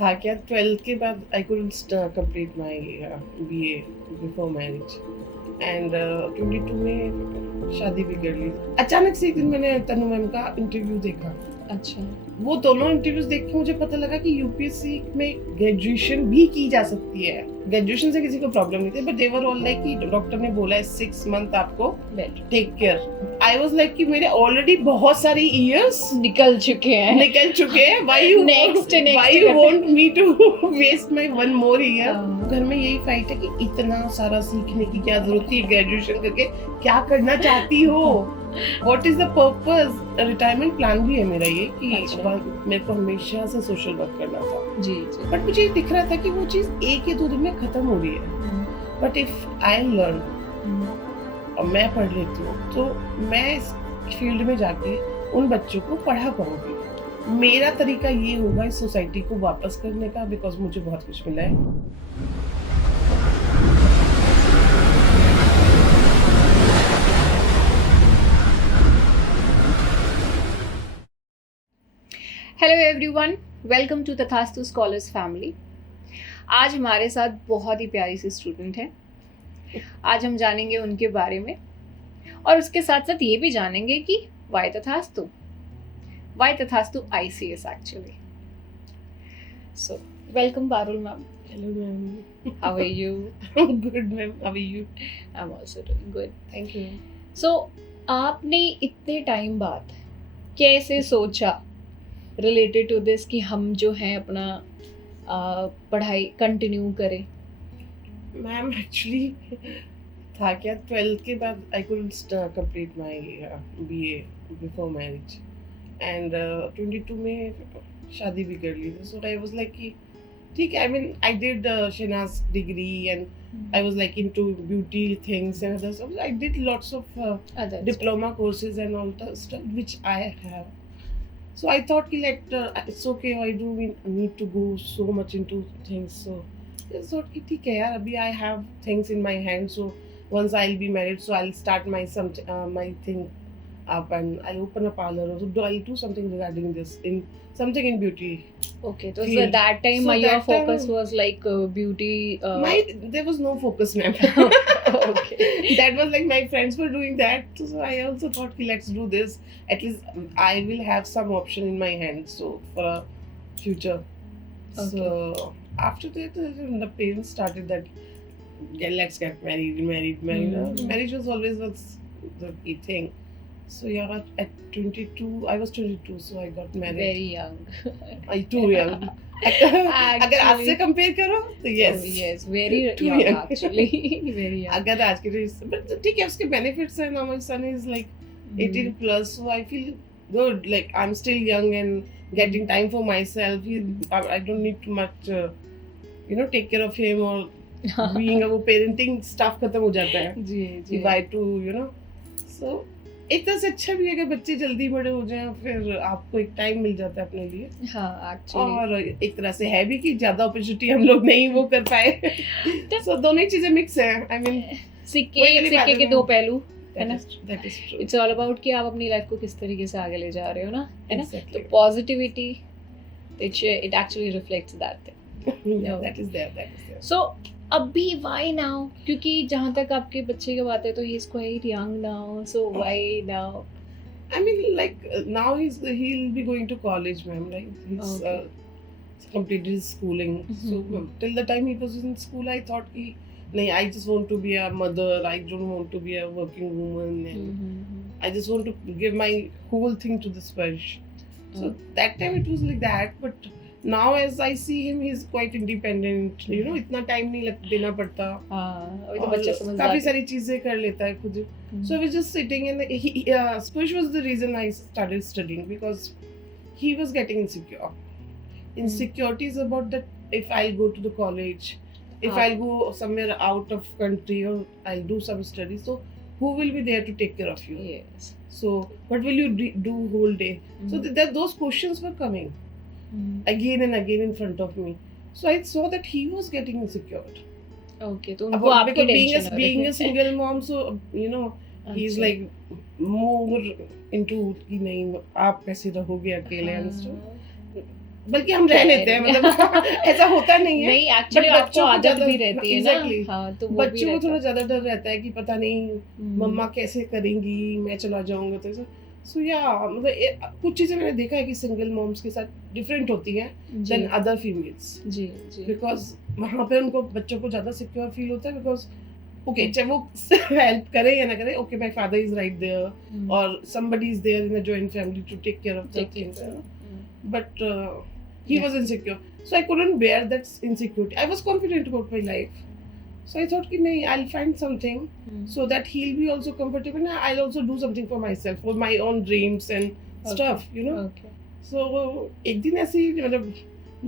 था क्या 12th के बाद I couldn't complete my BA before marriage and 22 में शादी भी कर ली। अचानक से एक दिन मैंने तनु मैम का इंटरव्यू देखा। अच्छा। वो दोनों इंटरव्यूज देख के मुझे पता लगा कि यूपीएससी में ग्रेजुएशन भी की जा सकती है। ग्रेजुएशन से किसी को प्रॉब्लम नहीं थी, but they were all like कि डॉक्टर ने बोला है 6 मंथ आपको take care. I was like कि मेरे ऑलरेडी बहुत सारे इयर्स निकल चुके हैं why you Next want me to waste my one more year. हाँ। घर में यही फाइट है कि इतना सारा सीखने की क्या जरूरत है, ग्रेजुएशन करके क्या करना चाहती हो, what is the purpose. Retirement plan भी है मेरा ये कि अच्छा। मेरे को हमेशा से सोशल वर्क करना था, जी बट मुझे दिख रहा था कि वो चीज 1 या 2 दिन में खत्म हो रही है। बट इफ आई लर्न और मैं पढ़ लेती हूँ तो मैं इस फील्ड में जाके उन बच्चों को पढ़ा पाऊंगी। मेरा तरीका ये होगा इस सोसाइटी को वापस करने का, बिकॉज मुझे बहुत कुछ मिला है। हेलो एवरीवन, वेलकम टू तथास्तु स्कॉलर्स फैमिली। आज हमारे साथ बहुत ही प्यारी सी स्टूडेंट है। आज हम जानेंगे उनके बारे में और उसके साथ साथ ये भी जानेंगे कि Y Tathastu ICS actually. So welcome Parul ma'am. Hello ma'am, how are you? Good ma'am, how are you? I am also doing good, thank you. So आपने इतने टाइम बाद कैसे सोचा रिलेटेड टू दिस कि हम जो है अपना पढ़ाई कंटिन्यू करें? मैम एक्चुअली था क्या 12th के बाद I couldn't complete my BA before marriage and 22 में शादी भी कर ली थी। सो आई वाज लाइक कि ठीक है, I mean I did Shahnaz degree and I was like into beauty things and other stuff. I did lots of Others. diploma courses and all the stuff which I have. So I thought it's okay. Why do we need to go so much into things? So I thought कि ठीक है यार, अभी I have things in my hand. So once I'll be married, so I'll start my thing up and I'll open a parlor. So I'll do something regarding this in something in beauty. Okay, so field. that time So your that focus time- was like beauty. There was no focus, ma'am. Okay. That was like my friends were doing that, so I also thought कि let's do this. At least I will have some option in my hand, so for a future. So after that, the parents started that, yeah, let's get married. Marriage was always the key thing. So yeah, at 22, I was 22, so I got married. Very young. Too young. अगर आज से compare करो तो yes. Oh, yes, very Too young young. actually. Very young. अगर आज के date but ठीक है, उसके बेनिफिट्स हैं। Now my son is like 18 plus, so I feel good. Like I'm still young and getting time for myself. I don't need too much, take care of him or being वो parenting stuff खत्म हो जाता है. जी जी. If I to, so एक तरह से अच्छा भी है अगर बच्चे जल्दी बड़े हो जाएं, फिर आपको एक टाइम मिल जाता है अपने लिए। हाँ एक्चुअली. और एक तरह से है भी कि ज्यादा अपॉर्चुनिटी हम लोग नहीं वो कर पाए। सो दोनों ही चीजें मिक्स हैं। आई मीन सिक्के के दो पहलू है ना. That is true. It's all about कि आप अपनी लाइफ को किस तरीके से आगे ले जा रहे हो ना, है ना. Exactly. तो positivity it actually reflects that thing. Yeah, that is there. So अभी why now? क्योंकि जहाँ तक आपके बच्चे की बात है तो he is quite young now. So why now? I mean, like now he'll be going to college, ma'am. Like he's completed his schooling. So till the time he was in school, I thought कि नहीं, I just want to be a mother. I don't want to be a working woman. And I just want to give my whole thing to this parish. So that time it was like that, but now as I see him, he's quite independent. इतना time नहीं देना पड़ता। अभी तो बच्चा समझदार काफी सारी चीजें कर लेता है खुद। So I was just sitting and Spush was the reason I started studying, because he was getting insecure. Insecurity is about that if I'll go to the college, if I'll go somewhere out of country or I'll do some study, so who will be there to take care of you? Yes. So what will you do whole day? So those questions were coming again and again in front of me. So I saw that he was getting insecure. Okay, तो उनको आपकी tension being a single mom, so he's like more into कि नहीं आप कैसे रहोगे अकेले and stuff. बल्कि हम रह लेते हैं, मतलब ऐसा होता नहीं है। नहीं एक्चुअली But आपको बच्चों को आदत ज़्यादा- भी रहती है Exactly. ना, हाँ, तो वो भी बच्चों को रहता थोड़ा है। ज्यादा डर रहता है कि पता नहीं हम्म, मम्मा कैसे करेंगी, मैं चला जाऊंगा तो। सो या मतलब कुछ चीजें मैंने देखा है कि सिंगल मॉम्स के साथ डिफरेंट होती हैं जी देन अदर फीमेल्स, जी जी बिकॉज वहाँ पे उनको बच्चों को ज्यादा सिक्योर फील होता है, बिकॉज ओके हम्म। चाहे वो हेल्प करे या ना करे, okay my father is right there hmm, और somebody is there in a joint family to take care of the take things, care. but he Yeah. was insecure, so I couldn't bear that insecurity. I was confident about my life, so I thought कि नहीं, I'll find something hmm, so that he'll be also comfortable and I'll also do something for myself, for my own dreams and stuff, you know. okay. So एक दिन ऐसे ही मतलब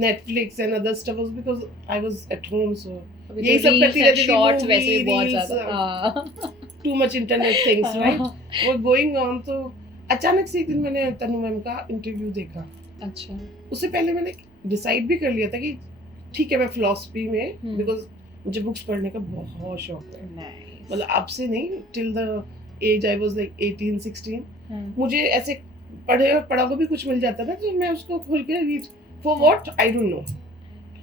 Netflix and other stuff was because I was at home, so अभी यही तो सब reels करती and रहती थी, shorts movie, वैसे भी बहुत reels, ज्यादा, हाँ। too much internet things, right? वो गोइंग ऑन, तो अचानक से एक दिन मैंने तनु मैम का इंटरव्यू देखा। अच्छा उससे पहले मैंने डिसाइड भी कर लिया था कि ठीक है मैं फिलॉसफी में, हम्म। बिकॉज मुझे बुक्स पढ़ने का बहुत शौक है, नाइस, मतलब अब से नहीं, till the age I was like 18-16 हाँ, मुझे ऐसे पढ़ा को भी कुछ मिल जाता ना, तो मैं उसको खोल के read for what I don't no,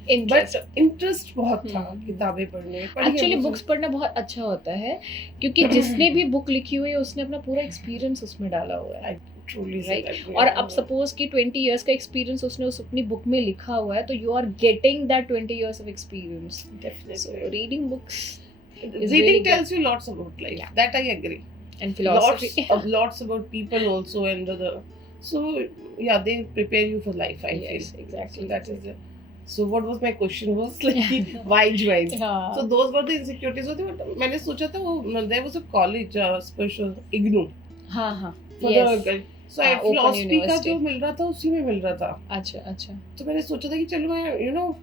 interest. But interest बहुत था हम्म। किताबें पढ़ने में। पढ़ी है एक्चुअली मुझे। बुक्स पढ़ना बहुत अच्छा होता है, क्योंकि जिसने भी बुक लिखी हुई है उसने अपना पूरा एक्सपीरियंस उसमें डाला हुआ है, I truly say right? that, और yeah. अब सपोज कि 20 इयर्स का एक्सपीरियंस उसने उस अपनी बुक में लिखा हुआ है, तो you are getting that 20 years of experience. So Definitely. Reading books Reading really good. tells you lots about life. Yeah. That I agree. And philosophy, Lots about people also and other. So yeah, they prepare you for life. I Yes, feel exactly. So that is it. So what was my question? Was like why join? हाँ, So those were the insecurities. But मैंने सोचा था वो there was a college special IGNOU हाँ हाँ, for yes. the girl. So हाँ, Open philosophy का University. जो मिल रहा था उसी में मिल रहा था। अच्छा अच्छा, तो मैंने सोचा था कि चलो मैं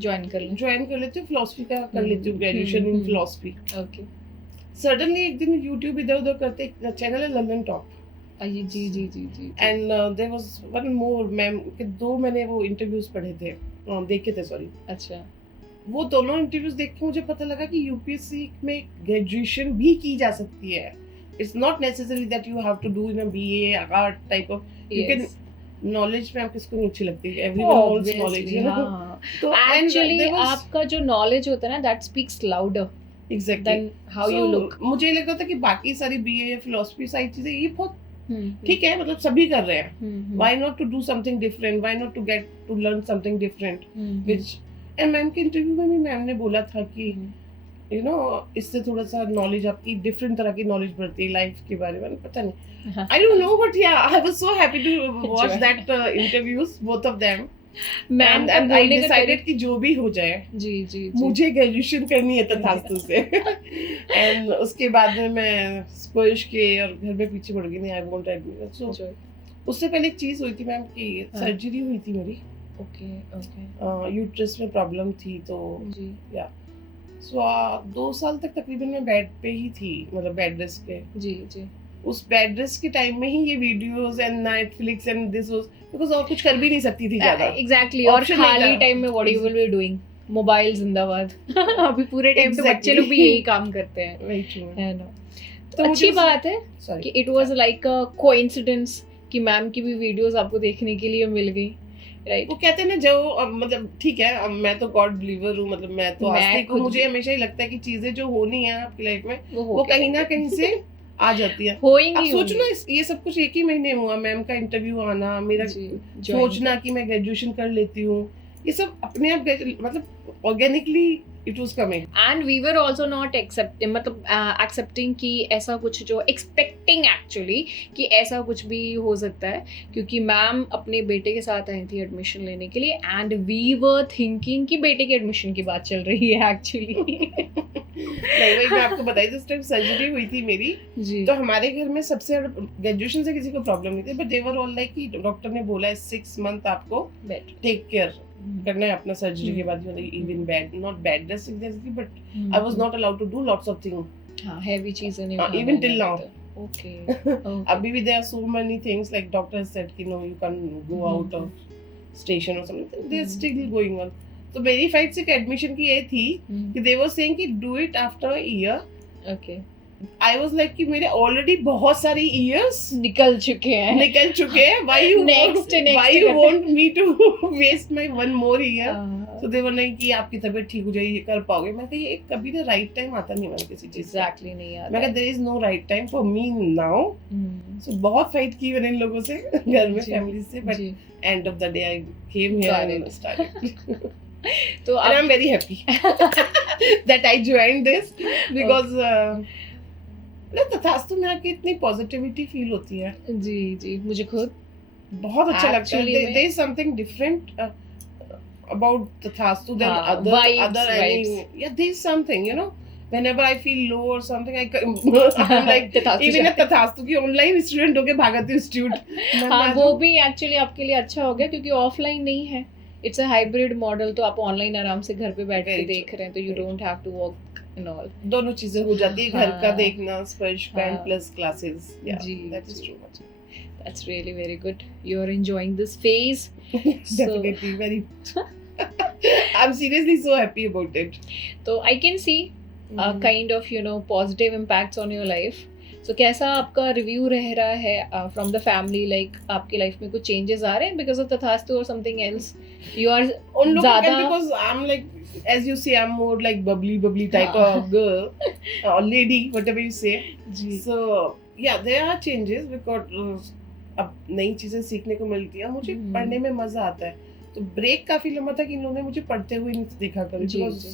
ज्वाइन कर लें, ज्वाइन कर लेती हूँ, फिलोसफी का कर लेती हूँ, graduation in philosophy. Okay. Suddenly एक दिन यूट्यूब इधर उधर करते एक चैनल है लंदन टॉप, जी जी जी जी जी, and there was one more ma'am के दो मैंने वो इंटरव्यूज पढ़े थे, देखे थे सॉरी। अच्छा, वो दोनों इंटरव्यूज देख के मुझे पता लगा कि यूपीएससी में ग्रेजुएशन भी की जा सकती है। It's not necessary that you have to do in a BA art type of, you can knowledge में आप किसको नहीं अच्छी लगती है, everyone wants knowledge, you know. तो एक्चुअली आपका जो नॉलेज होता है ना, that speaks louder exactly than how you look. मुझे ये लगता था कि बाकी सारी बीए या फिलोसफी सारी चीजें ये बहुत ठीक है, मतलब सभी कर रहे हैं, why not to do something different, why not to get to learn something different, which and ma'am के इंटरव्यू में भी मैम ने बोला था कि यू नो इससे थोड़ा सा नॉलेज आपकी डिफरेंट तरह की नॉलेज बढ़ती है लाइफ के बारे में, पता नहीं, आई don't know, but yeah I was so happy to watch that interviews both of them, ma'am का एंड आई बोलने का डिसाइडेड कि जो भी हो जाए जी जी जी, मुझे ग्रेजुएशन करनी है तथास्तु से। एंड उसके बाद में मैं स्पर्श के और घर में पीछे पड़ गई, नहीं आई वोंट एडमिट। सो जो उससे पहले एक चीज हुई थी मैम की, हाँ। सर्जरी हुई थी मेरी, ओके ओके यूट्रस में प्रॉब्लम थी, तो जी सो 2 साल तक तकरीबन मैं बेड पे ही थी, मतलब बेड रेस्ट पे। जी जी, उस बेड रेस्ट के टाइम में ही ये videos and Netflix and this was, because और कुछ कर भी नहीं सकती थी ज्यादा। एग्जैक्टली। और Option नहीं खाली था। टाइम में what you will be doing, mobile जिंदाबाद। अभी पूरे टाइम पे बच्चे Exactly. लोग भी यही काम करते हैं, Very true. है ना? तो तो मुझे अच्छी बात है Sorry. कि it was like a coincidence कि मैम की भी वीडियोस आपको देखने के लिए मिल गई, राइट? वो कहते हैं ना जो मतलब ठीक है, अब मैं तो गॉड बिलीवर हूँ, मतलब मैं तो मैं आस्तिक हूँ, खुद मुझे भी। हमेशा ही लगता है कि चीजें जो होनी है आपकी लाइफ में वो वो कहीं ना कहीं से आ जाती है। अब होएंगी सोचो ना, ये सब कुछ एक ही महीने हुआ, मैम का इंटरव्यू आना, मेरा सोचना कि मैं ग्रेजुएशन कर लेती हूँ, ये सब अपने आप मतलब organically it was coming. And we were also not accepting, मतलब एक्सेप्टिंग कि ऐसा कुछ, जो एक्सपेक्टिंग एक्चुअली कि ऐसा कुछ भी हो सकता है, क्योंकि मैम अपने बेटे के साथ आई थी एडमिशन लेने के लिए, एंड वी वर थिंकिंग कि बेटे के एडमिशन की बात चल रही है एक्चुअली। नहीं भाई, मैं आपको बताई थी, उस टाइम सर्जरी हुई थी मेरी, जी, तो हमारे घर में सबसे ग्रेजुएशन से किसी को प्रॉब्लम नहीं थी, but they were all like कि डॉक्टर ने बोला है 6 मंथ आपको बेट टेक केयर करना है अपना सर्जरी के बाद, even bed not bed rest exactly, but I was not allowed to do lots of things. हाँ, हेवी चीजें नहीं उठाना even till है now. तो। ओके अभी भी there are so many things like doctor has said कि no you can't go out of station or something, they are still going on. तो मेरी फाइट सिर्फ एडमिशन की ये थी कि they were saying कि do it after a year, okay I was like कि मेरे ऑलरेडी बहुत सारे इयर्स निकल चुके हैं। निकल चुके हैं, why you Next. Want me to waste my one more year? हाँ, सो दे वर लाइक कि आपकी तबीयत ठीक हो जाएगी, ये कर पाओगे। मैं कहा ये कभी ना राइट टाइम आता नहीं है किसी चीज का। exactly नहीं आता मैं कहा there is no right time for me now. So बहुत फाइट की मैंने इन लोगों से घर में, जी, फैमिली से, बट जी। End of the day I came Got here it. And started. तो And I'm आप very happy that I joined this because तथास्तु में आके इतनी पॉजिटिविटी फील होती है, जी जी मुझे खुद बहुत अच्छा लगता है। Actually में- there is something different about तथास्तु than हाँ, other vibes. any, yeah, there is something, you know, whenever I feel low or something I'm like तथास्तु even जाते a तथास्तु की ऑनलाइन स्टूडेंट होके भागती हूँ इंस्टीट्यूट। हाँ वो भी एक्चुअली आपके लिए अच्छा हो गया क्योंकि ऑफलाइन नहीं है, इट्स अ हाइब्रिड मॉडल, तो आप ऑनलाइन आराम से घर पे बैठ के Very देख रहे हैं, तो you Very don't have to work in all. दोनों चीजें हो जाती है, घर का हाँ, देखना, स्पर्श का एंड हाँ, प्लस क्लासेस। जी, दैट इज जी। True much. That's really very good. You're enjoying this phase. Definitely, very I'm seriously so happy about it. So I can see kind of positive impacts on your life. So कैसा आपका review रह रहा है from the family, like आपकी life में कुछ changes आ रहे हैं because of तथास्तु or something else? You are उन लोगों का ज़्यादा because I'm like, as you say, I'm more like bubbly type हाँ। of girl or lady, whatever you say. Ji So yeah, there are changes because अब नई चीजें सीखने को मिलती है, मुझे हम्म। पढ़ने में मजा आता है। तो ब्रेक काफी लंबा था कि इन लोगों ने मुझे पढ़ते हुए नहीं देखा कभी, जी, because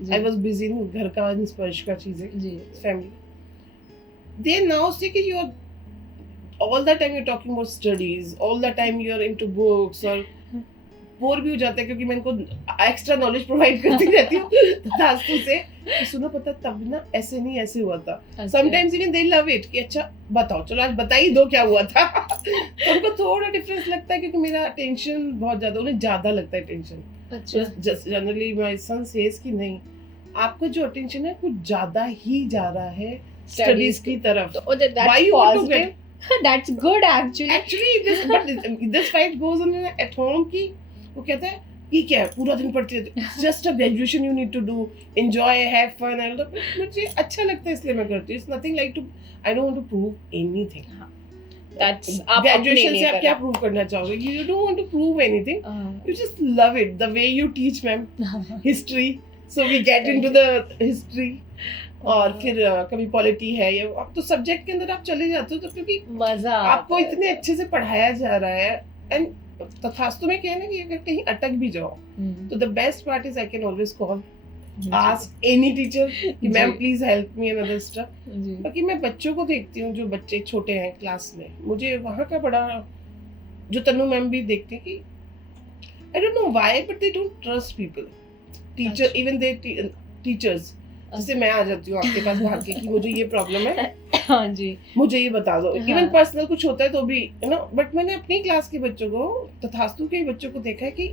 ji, I was busy in घर का स्पर्श का चीजें, जी family. They now say कि you are all the time you're talking about studies, all the time you're into books, और बोर भी हो जाते हैं क्योंकि मैं इनको एक्स्ट्रा नॉलेज प्रोवाइड करती रहती हूँ तथास्तु से कि सुनो पता तब ना ऐसे नहीं ऐसे हुआ था। अच्छा। Sometimes even they love it कि अच्छा बताओ, चलो आज बता ही दो क्या हुआ था। तो उनको थोड़ा डिफरेंस लगता है क्योंकि मेरा टेंशन बहुत ज्यादा, उन्हें ज्यादा लगता है टेंशन। अच्छा just generally my son says कि नहीं, आपका जो अटेंशन है कुछ ज्यादा ही जा रहा है स्टडीज की तरफ। तो that's Why you want to positive. That's good actually. Actually this fight goes on at home कि वो कहता है ये क्या है पूरा दिन पढ़ते रहते, just a graduation you need to do, enjoy, have fun and मुझे अच्छा लगता है इसलिए मैं करती हूँ। It's nothing like to, I don't want to prove anything. That's आप अपने ग्रेजुएशन लिए से आप कर क्या प्रूव करना चाहोगे? You don't want to prove anything, रहे you just love it the way you teach ma'am हैं। history, so we get Thank into the history। और फिर कभी पॉलिटी है या अब तो सब्जेक्ट के अंदर आप चले जाते हो तो क्योंकि मजा आपको आता है। इतने अच्छे से पढ़ाया जा रहा है। एंड तथास्तु में क्या है ना कि अगर कहीं अटक भी जाओ तो the best part is I can always call, ask any teacher कि मैम जी। Please help me and other stuff. जी बाकी मैं बच्चों को देखती हूँ जो बच्चे छोटे हैं क्लास में, मुझे वहाँ का बड़ा, जो तन्नू मैम भी देखते हैं कि I don't know why but they don't trust people, teacher अच्छा। Even they teachers. जैसे मैं आ जाती हूँ आपके पास भाग के कि मुझे ये प्रॉब्लम है, हाँ जी मुझे ये बता दो। हाँ। इवन पर्सनल कुछ होता है तो भी यू नो, बट मैंने अपनी क्लास के बच्चों को, तथास्तु के बच्चों को देखा है कि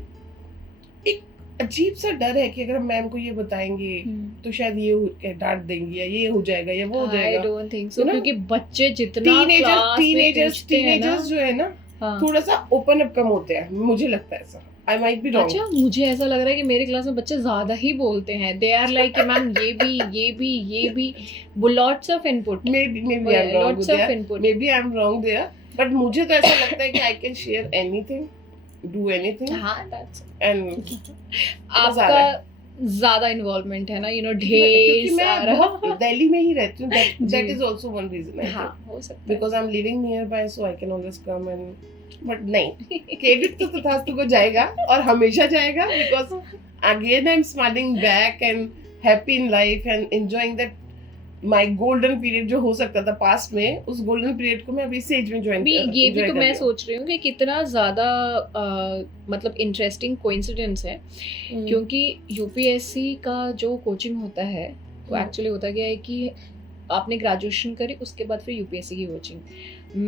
एक अजीब सा डर है कि अगर हम मैम को ये बताएंगे तो शायद ये डांट देंगी या ये हो जाएगा या वो हो आई जाएगा। Don't think so You know? क्योंकि बच्चे जितना क्लास में टीनेजर्स पूछते हैं ना, जो है ना हाँ। थोड़ा सा ओपन अप कम होते हैं, मुझे लगता है ऐसा। I might be wrong. अच्छा मुझे ऐसा लग रहा है कि मेरे क्लास में बच्चे ज्यादा ही बोलते हैं, दे आर लाइक मैम ये भी lots of input, maybe I am wrong lots of there, input. Maybe I am wrong there, but मुझे तो ऐसा लगता है कि I can share anything, do anything हाँ दैट्स एंड आपका ज्यादा इन्वॉल्वमेंट है ना, क्योंकि ढेर मैं सारा। बहुत दिल्ली में ही रहती हूँ, दैट जी। Is also one reason I हाँ थिंक, हो सकता है। Because I am living nearby so I can always come and, but नहीं, क्रेडिट तो तथास्तु को जाएगा और हमेशा जाएगा because again I am smiling back and happy in life and enjoying that my golden period जो हो सकता था पास्ट में, उस गोल्डन पीरियड को मैं अभी से एज में ज्वाइन भी ये भी तो मैं सोच रही हूँ कि कितना ज़्यादा मतलब इंटरेस्टिंग कोइंसिडेंस है, क्योंकि यूपीएससी का जो कोचिंग होता है वो हम्म। एक्चुअली होता क्या है कि आपने ग्रेजुएशन करी उसके बाद फिर यूपीएससी की कोचिंग,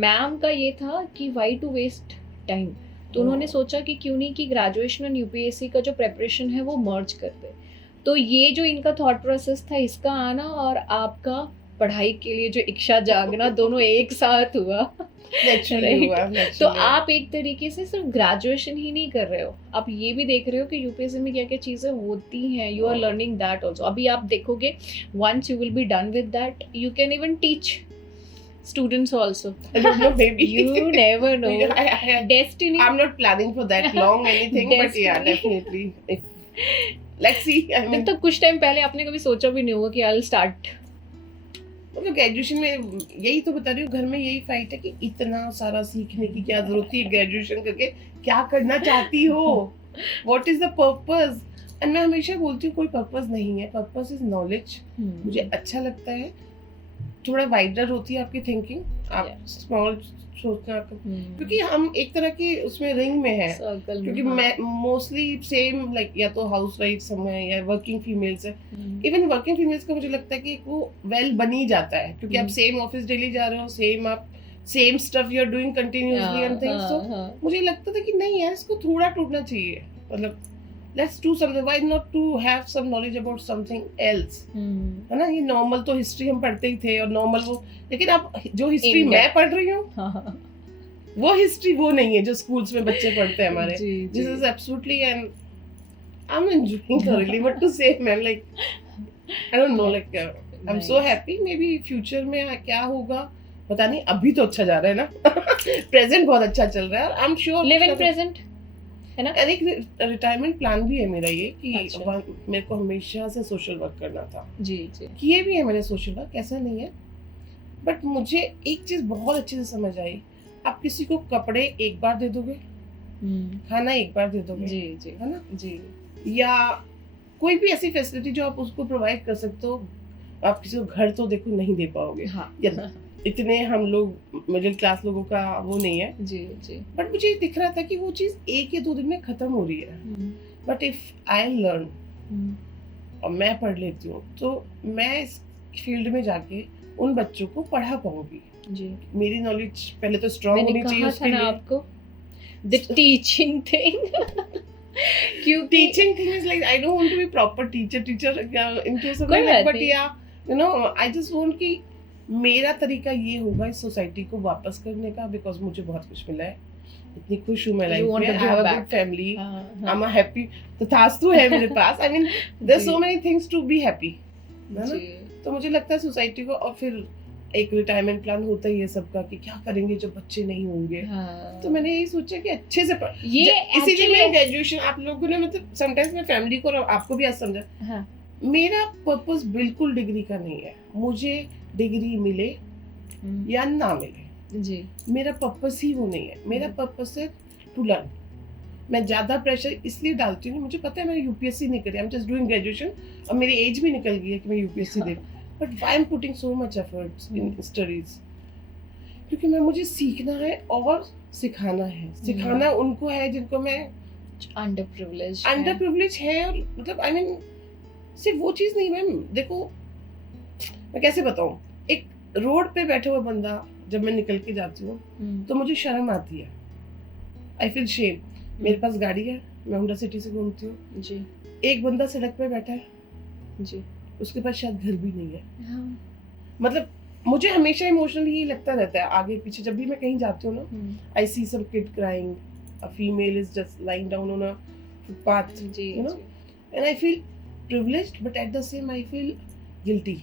मैम का ये था कि वाई टू वेस्ट टाइम, तो उन्होंने सोचा कि क्यों नहीं कि ग्रेजुएशन और यूपीएससी का जो प्रेपरेशन है वो मर्ज कर दे। तो ये जो इनका थॉट प्रोसेस था, इसका आना और आपका पढ़ाई के लिए जो इच्छा जागना दोनों एक साथ हुआ। Naturally Right. हुआ, तो naturally। आप एक तरीके से सिर्फ ग्रेजुएशन ही नहीं कर रहे हो, आप ये भी देख रहे हो कि यूपीएससी में क्या क्या चीज़ें होती हैं, you are learning that also. अभी आप देखोगे once you will be done with that you can even teach students also. I don't know, maybe. You never know. Destiny. I'm not planning for that long anything, but yeah, Destiny. definitely. Let's see. I जब mean, तक कुछ time पहले आपने कभी सोचा भी नहीं होगा कि आई विल स्टार्ट। मतलब ग्रेजुएशन में यही तो बता रही हूँ, घर में यही फाइट है कि इतना सारा सीखने की क्या जरूरत है, ग्रेजुएशन करके क्या करना चाहती हो, what is the purpose. And मैं हमेशा बोलती हूँ कोई पर्पस नहीं है, पर्पस इज नॉलेज। मुझे अच्छा लगता है, थोड़ा वाइडर होती है आपकी थिंकिंग, आप स्मॉल सोचना, क्योंकि हम एक तरह के उसमें रिंग में है, सर्कल क्योंकि मैं मोस्टली सेम लाइक या तो हाउस वाइफ सब है या वर्किंग फीमेल्स है। इवन वर्किंग फीमेल्स का मुझे लगता है कि वो वेल बनी जाता है, क्योंकि आप सेम ऑफिस डेली जा रहे हो, सेम आप same stuff you are doing continuously and things. तो मुझे लगता था कि नहीं यार, इसको थोड़ा टूटना चाहिए, मतलब let's do something, why not to have some knowledge about something else, है ना। ये नॉर्मल तो हिस्ट्री हम पढ़ते ही थे और नॉर्मल वो, लेकिन अब जो हिस्ट्री मैं पढ़ रही हूँ वो हिस्ट्री वो नहीं है जो स्कूल्स में बच्चे पढ़ते हैं हमारे। This is absolutely, and I am enjoying thoroughly, what to say ma'am, like I don't no, like I am so happy. May be future में क्या होगा पता नहीं, अभी तो अच्छा जा रहा है ना। प्रेजेंट बहुत अच्छा चल रहा है, I am sure live in present है ना। एक रिटायरमेंट प्लान भी है मेरा ये कि अच्छा। मेरे को हमेशा से सोशल वर्क करना था, जी जी। किए भी है मैंने सोशल वर्क, ऐसा नहीं है। बट मुझे एक चीज बहुत अच्छे से समझ आई, आप किसी को कपड़े एक बार दे दोगे, खाना एक बार दे दोगे, जी जी, है ना, जी, या कोई भी ऐसी फैसिलिटी जो आप उसको प्रोवाइड कर सकते हो, आप किसी को घर तो देखो नहीं दे पाओगे। हाँ या इतने हम लोग मिडिल क्लास लोगों का वो नहीं है। जी जी। बट मुझे दिख रहा था कि वो चीज 1 या 2 दिन में खत्म हो रही है। बट इफ आई लर्न और मैं पढ़ लेती हूँ, तो मैं इस फील्ड में जाके उन बच्चों को पढ़ा पाऊंगी। जी, मेरी नॉलेज पहले तो स्ट्रांग होनी चाहिए कहा उसके था ना लिए। आपको द टीचिंग थिंग। क्योंकि teaching thing is like, I don't want to be proper teacher in case of कोई बात बट नहीं। Yeah you know, I just want कि मेरा तरीका ये होगा इस सोसाइटी को वापस करने का, बिकॉज मुझे बहुत कुछ मिला है, इतनी खुश हूँ मैं You लाइफ want में, to I give have a back. Good family, हाँ, आई एम हैप्पी, तथास्तु है मेरे पास। आई मीन देयर आर जी। So many things to be happy, है ना। जी। तो मुझे लगता है सोसाइटी को, और फिर एक रिटायरमेंट प्लान होता ही है सबका कि क्या करेंगे जब बच्चे नहीं होंगे। हाँ। तो मैंने यही सोचा कि अच्छे से ये इसीलिए actually- मैं ग्रेजुएशन, आप लोगों ने मतलब समटाइम्स मैं फैमिली को और आपको भी आज समझा, हाँ। मेरा पर्पस बिल्कुल डिग्री का नहीं है। मुझे डिग्री मिले या ना मिले, जी मेरा पर्पस ही वो नहीं है। मेरा पर्पस है टू लर्न। मैं ज़्यादा प्रेशर इसलिए डालती हूँ, मुझे पता है मैं यूपीएससी नहीं करी, I am just doing graduation, और मेरी एज भी निकल गई है कि मैं UPSC they, but why I am putting so much efforts in studies, क्योंकि मैं मुझे सीखना है और सिखाना है। सिखाना उनको है जिनको मैं अंडर प्रिविलेज है, और मतलब आई मीन सिर्फ वो चीज़ नहीं मैम, देखो मैं कैसे बताऊँ, एक रोड पे बैठा हुआ बंदा जब मैं निकल के जाती हूँ तो मुझे शर्म आती है, आई फील शेम। मेरे पास गाड़ी है, मैं होंडा सिटी से घूमती हूँ, जी एक बंदा सड़क पे बैठा है, जी। उसके पास शायद घर भी नहीं है। हाँ। मतलब मुझे हमेशा इमोशनली ये लगता रहता है, आगे पीछे जब भी मैं कहीं जाती हूँ ना, I see some kid crying, a female is just lying down on a footpath, जी you know, and I feel privileged, but at the same I feel guilty.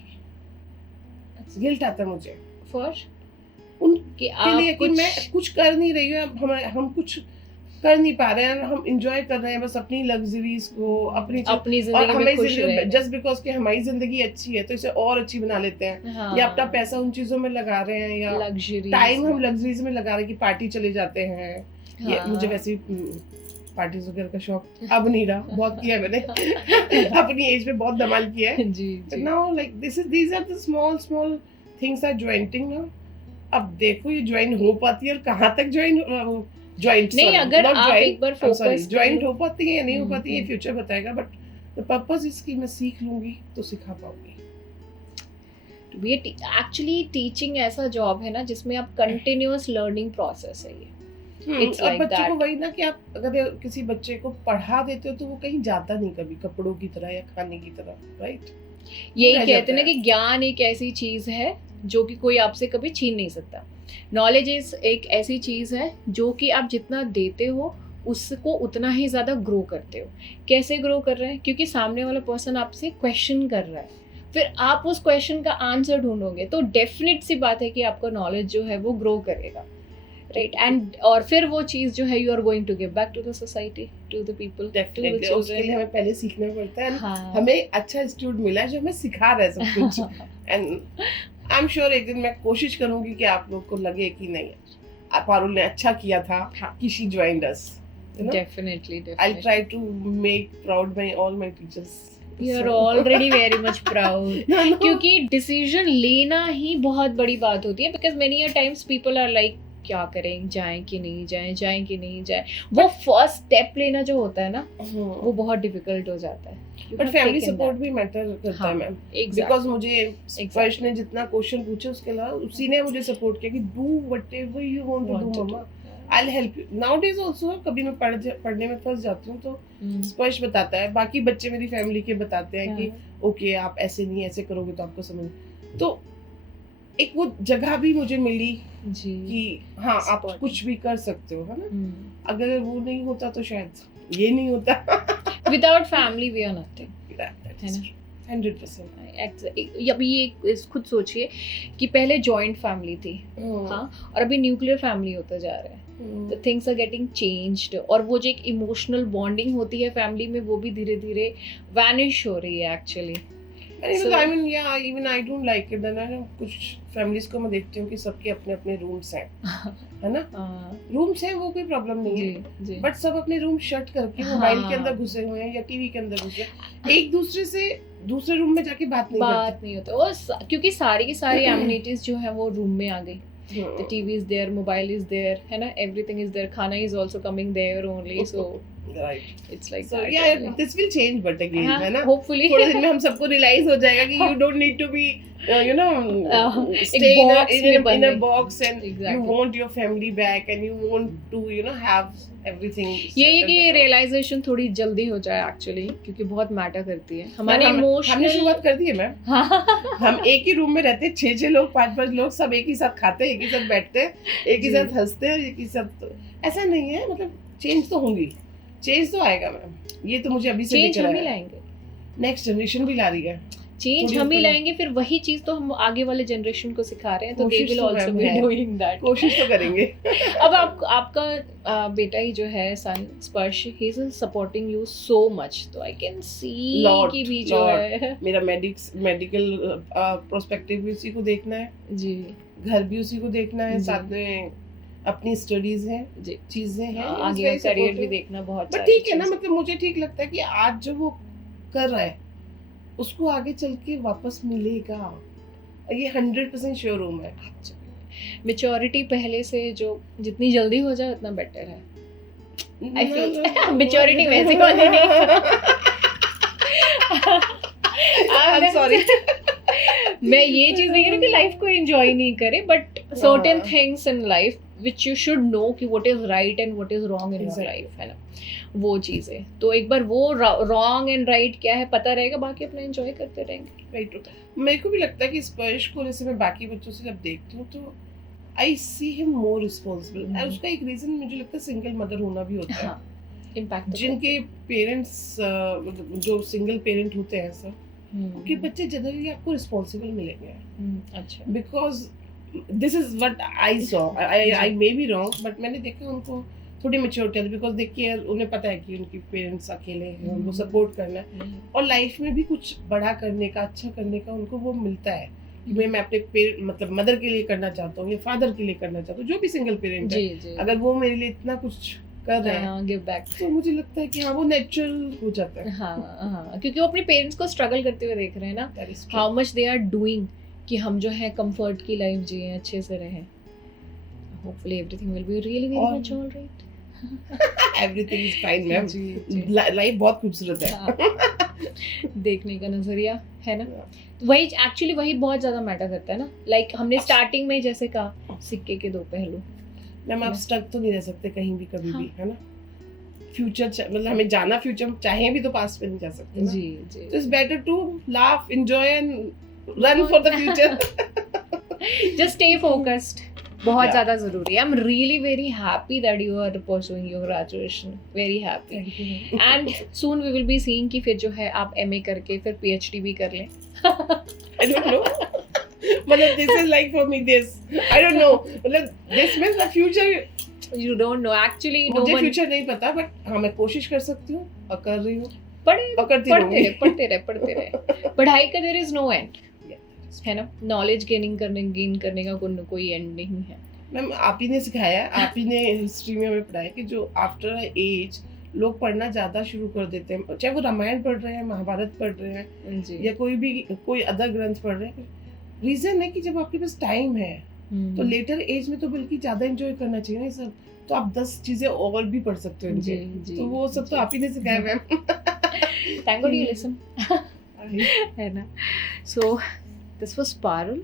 Guilt आता है मुझे फॉर उनके कि आप लिए कि मैं कुछ कर नहीं रही हूँ, अब हम कुछ कर नहीं पा रहे हैं, हम एंजॉय कर रहे हैं बस अपनी लग्जरीज को, अपनी अपनी और जिंदगी हमारी में खुश रहे। जिंदगी जस्ट बिकॉज कि हमारी जिंदगी अच्छी है तो इसे और अच्छी बना लेते हैं, हाँ, या अपना पैसा उन चीजों में लगा रहे हैं, या लग्जरी टाइम हम लग्जरीज में लगा रहे हैं कि पार्टी चले जाते हैं। ये हाँ। मुझे वैसे पार्टीज वगैरह का शौक अब नहीं रहा, बहुत किया है मैंने अपनी एज में बहुत धमाल किया है। जी जी। Now like these are the small things are jointing now. अब देखो ये ज्वाइन हो पाती है और कहाँ तक ज्वाइंट नहीं, अगर आप एक बार फोकस ज्वाइंट हो पाती है या नहीं हो पाती है, ये हम्म। फ्यूचर बताएगा, बट द पर्पस इसकी मैं सीख लूंगी तो सिखा पाऊंगी। ये एक्चुअली टीचिंग ऐसा जॉब है ना जिसमें आप कंटिन्यूअस लर्निंग प्रोसेस है ये। It's और like बच्चे that. को वही ना कि आप अगर किसी बच्चे को पढ़ा देते हो तो वो कहीं जाता नहीं कभी कपड़ों की तरह या खाने की तरह, राइट? यही रह कहते जाता हैं ना है। कि ज्ञान एक ऐसी चीज है जो कि कोई आपसे कभी छीन नहीं सकता। नॉलेज इज एक ऐसी चीज़ है जो कि आप जितना देते हो उसको उतना ही ज़्यादा ग्रो करते हो। कैसे ग्रो कर रहे हैं? क्योंकि सामने वाला पर्सन आपसे क्वेश्चन कर रहा है, फिर आप उस क्वेश्चन का आंसर ढूंढोगे तो डेफिनेट सी बात है कि आपका नॉलेज जो है वो ग्रो करेगा, राइट? एंड और फिर वो चीज़ जो है you are going to give back to the society, to the people, to the definitely उसके लिए हमें पहले सीखना पड़ता है। हाँ। हमें अच्छा इंस्टीट्यूट मिला है जो हमें सिखा रहा है सब कुछ। एंड आई एम श्योर एक दिन मैं कोशिश करूंगी कि आप लोग को लगे कि नहीं पारुल ने अच्छा किया था कि she joined us, you know. Definitely I try to make proud my all my teachers. You are already very much proud, क्योंकि डिसीजन लेना ही बहुत बड़ी बात होती है। Because many a times people are like क्या करें, जाएं कि नहीं जाएं, जाएं कि नहीं जाएं। वो फर्स्ट स्टेप लेना जो होता है ना वो बहुत डिफिकल्ट हो जाता है। बट फैमिली सपोर्ट भी मैटर करता है मैम, बिकॉज मुझे स्पर्श ने जितना क्वेश्चन पूछे उसके अलावा उसी ने मुझे सपोर्ट किया कि do whatever you want to do mamma, I will help you. Nowadays also कभी मैं पढ़ने में फंस जाती हूँ तो स्पर्श बताता है, बाकी बच्चे मेरी फैमिली के बताते हैं कि ओके आप ऐसे नहीं ऐसे करोगे तो आपको समझ। तो एक वो जगह भी मुझे मिली जी कि हाँ आप कुछ भी कर सकते हो, है ना। अगर वो नहीं होता तो शायद ये नहीं होता। Without family we are nothing, है ना। 100%। अभी ये खुद सोचिए कि पहले जॉइंट फैमिली थी, हाँ, और अभी न्यूक्लियर फैमिली होता जा रहा है। The things are getting changed, और वो जो एक इमोशनल बॉन्डिंग होती है फैमिली में वो भी धीरे धीरे वैनिश हो रही है actually. I mean, yeah, even I don't like it. ना कुछ फैमिलीज को मैं देखती हूँ कि सबके अपने अपने रूम्स हैं, है ना। रूम्स हैं वो कोई प्रॉब्लम नहीं है, बट सब अपने रूम शट करके मोबाइल के अंदर घुसे हुए हैं या टीवी के अंदर घुसे हैं, एक दूसरे से दूसरे रूम में जाके बात नहीं होता। और क्योंकि सारी की सारी एमिनिटीज जो है वो रूम में आ गई। The TV is there, mobile is there, है ना, everything is there, खाना is also coming there only, so right, it's like so that yeah only. This will change but again, है ना, hopefully थोड़े दिन में हम सबको रियलाइज हो जाएगा कि you don't need to be you know stay in a box and you want your family back and you want to you know have everything। ये कि रियलाइजेशन थोड़ी जल्दी हो जाए एक्चुअली, क्योंकि बहुत मैटर करती है हमारे इमोशनल। हमने शुरुआत कर दी है मैम। हम एक ही रूम में रहते हैं, 6 लोग 5 लोग, सब एक ही साथ खाते हैं, एक ही साथ बैठते हैं, एक ही साथ हंसते हैं, एक ही साथ। ऐसा नहीं है, मतलब चेंज तो होंगी, चेंज तो आएगा मैम। ये तो मुझे अभी से दिख रहा है। चेंज हम ही लाएंगे, नेक्स्ट जनरेशन भी ला रही है चेंज, हम ही लाएंगे। फिर वही चीज तो हम आगे वाले जनरेशन को सिखा रहे हैं, तो they will also be doing that. कोशिश तो करेंगे। अब आपका बेटा ही जो है सन स्पर्श, he is supporting you so much, तो आई कैन सी कि भी जो है मेरा मेडिकल प्रोस्पेक्टिव भी उसी को देखना है जी, घर भी उसी को देखना है, साथ में अपनी स्टडीज हैं, चीजें हैं, आगे करियर भी देखना बहुत। बट ठीक है ना, मतलब मुझे ठीक लगता है कि आज जो वो कर रहा है उसको आगे चल के वापस मिलेगा, ये 100% श्योर हूँ मैं। मैच्योरिटी पहले से जो जितनी जल्दी हो जाए उतना बेटर है। आई फील मैच्योरिटी वैसे वाली नहीं। I'm sorry। मैं ये चीज नहीं कह रही कि लाइफ को एंजॉय नहीं करे, but certain things in life which you should know कि what is right and what is wrong in your life, है ना, वो चीज़ है। तो एक बार वो रॉन्ग एंड राइट क्या है पता रहेगा, बाकी अपना एंजॉय करते रहेंगे। राइट होता है। मेरे को भी लगता है कि स्पर्श को जैसे मैं बाकी बच्चों से जब देखती हूँ तो आई सी हिम मोर रिस्पॉन्सिबल। और उसका एक रीजन मुझे लगता है सिंगल मदर होना भी होता है। इम्पैक्ट जिनके पेरेंट्स जो सिंगल पेरेंट होते हैं सर, उनके बच्चे जनरली आपको रिस्पॉन्सिबल मिलेंगे। अच्छा, because this is what I saw, I may be wrong, but मैंने देखा उनको थोड़ी मैच्योरिटी है, बिकॉज देखिए उन्हें पता है कि उनके पेरेंट्स अकेले हैं, उनको सपोर्ट करना है और लाइफ में भी कुछ बड़ा करने का, अच्छा करने का उनको वो मिलता है कि मैं अपने मतलब मदर के लिए करना चाहता हूँ या फादर के लिए करना चाहता हूँ, जो भी सिंगल पेरेंट है, अगर वो मेरे लिए इतना कुछ कर रहे हैं गिव बैक, तो मुझे लगता है कि हाँ वो नेचुरल हो जाता है। हाँ, क्योंकि वो अपने पेरेंट्स को स्ट्रगल करते हुए देख रहे हैं ना, how much they are doing कि हम जो है कंफर्ट की लाइफ जिए, अच्छे से रहें। Hopefully everything will be really very much alright. Everything is fine ma'am, life बहुत खूबसूरत है। देखने का नजरिया है ना, वही एक्चुअली वही बहुत ज्यादा मैटर करता है ना। लाइक हमने स्टार्टिंग में जैसे कहा, सिक्के के दो पहलू। मैम आप स्टक तो नहीं रह सकते कहीं भी कभी भी, है ना। फ्यूचर मतलब हमें जाना, फ्यूचर चाहे भी तो पास्ट पे नहीं जा सकते ना। जी। So it's better to laugh, enjoy and run for the future। Just stay focused, बहुत Yeah. ज़्यादा ज़रूरी है. I am really very happy that you are pursuing your graduation, very happy. Thank you. And soon we will be seeing कि फिर जो है आप MA करके फिर पीएचडी भी कर लें. I don't know. मतलब this is like for me this. I don't know. मतलब this means the future. You don't know actually. No मुझे one. फ्यूचर नहीं पता बट हाँ मैं कोशिश कर सकती हूँ और कर रही हूँ पढ़े और करती पढ़ते रहे. पढ़ाई का देयर इज नो एंड, रहूँगी. है ना. नॉलेज गेन करने का कोई एंड नहीं है. मैम आप ही ने सिखाया, आप ही ने हिस्ट्री में हमें पढ़ाया कि जो आफ्टर एज लोग पढ़ना ज़्यादा शुरू कर देते हैं, चाहे वो रामायण पढ़ रहे हैं, महाभारत पढ़ रहे हैं जी. या कोई अदर ग्रंथ पढ़ रहे हैं. रीज़न है कि जब आपके पास टाइम है तो लेटर एज में तो बल्कि ज़्यादा एंजॉय करना चाहिए ना सब. तो आप 10 चीज़ें और भी पढ़ सकते हो जी इनके. जी. तो वो सब तो आप ही ने सिखाया ma'am. Thank God you listen. है ना. So this was Parul.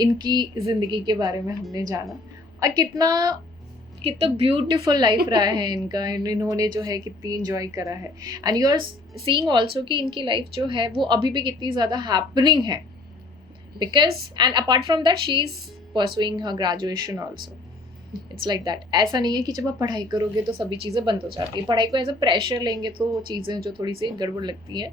इनकी ज़िंदगी के बारे में हमने जाना और कितना ब्यूटीफुल लाइफ रहा है इनका. इन्होंने जो है कितनी एंजॉय करा है. And you are seeing also कि इनकी लाइफ जो है वो अभी भी कितनी ज़्यादा हैपनिंग है. Because and apart from that she is pursuing her graduation also. It's like that. ऐसा नहीं है कि जब आप पढ़ाई करोगे तो सभी चीज़ें बंद हो जाती है. पढ़ाई को एज अ प्रेशर लेंगे तो वो चीज़ें जो थोड़ी सी गड़बड़ लगती हैं.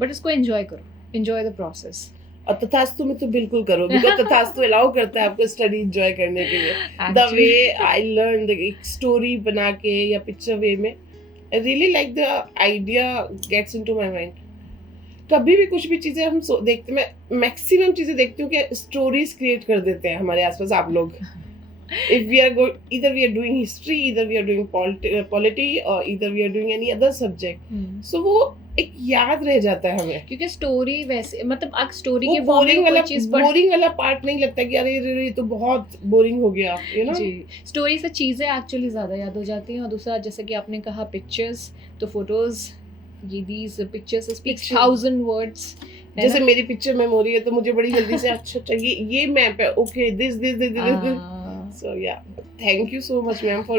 बट इसको एंजॉय करो, एंजॉय द प्रोसेस. और तथास्तु में तो बिल्कुल करो बिकॉज तथास्तु अलाउ करता है आपको स्टडी एंजॉय करने के लिए. द वे आई लर्न एक स्टोरी बना के या पिक्चर वे में I really like the idea gets into my mind. कभी भी कुछ भी चीज़ें हम देखते, मैं मैक्सिमम चीज़ें देखती हूँ कि स्टोरीज क्रिएट कर देते हैं हमारे आसपास आप लोग. If we are either we are doing history, either we are doing polity, or either we are doing any other subject. So वो एक याद रह जाता है हमें. क्योंकि स्टोरी वैसे मतलब आप स्टोरी वो के फॉर्म में कोई चीज पढ़ बोरिंग वाला पार्ट नहीं लगता कि अरे ये तो बहुत बोरिंग हो गया, यू नो. जी. स्टोरी से चीजें एक्चुअली ज्यादा याद हो जाती हैं. और दूसरा जैसे कि आपने कहा पिक्चर्स, तो फोटोज, ये these pictures speaks Picture. 1000 words. जैसे मेरी पिक्चर मेमोरी है तो मुझे बड़ी जल्दी से अच्छा ये मैप है, okay this. So yeah, thank you so much ma'am for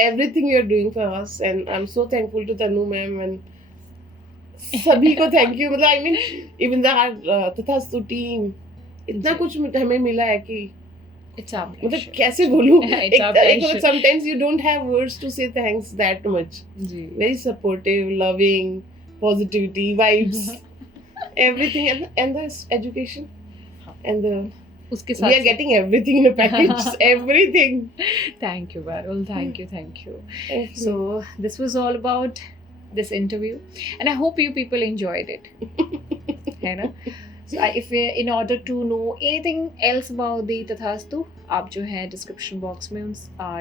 everything you're doing for us and I'm so thankful to Tanu ma'am and सभी को thank you. मतलब I mean even the तथास्तु team इतना कुछ हमें मिला है कि इट्स आवर मतलब कैसे बोलूं. It's our pleasure. sometimes you don't have words to say thanks that much. जी. Very supportive, loving, positivity, vibes, everything and the education and the उसके we are साथ getting everything in a package. Everything. Thank you Parul, thank you. Thank you. So this was all about this interview and I hope you people enjoyed it. है ना. So if in order to know anything else about the तथास्तु, आप जो है description box में उन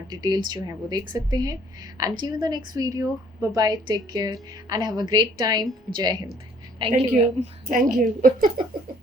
details जो हैं वो देख सकते हैं. And see you in the next video. Bye bye, take care and have a great time. जय Hind. Thank you. Thank you.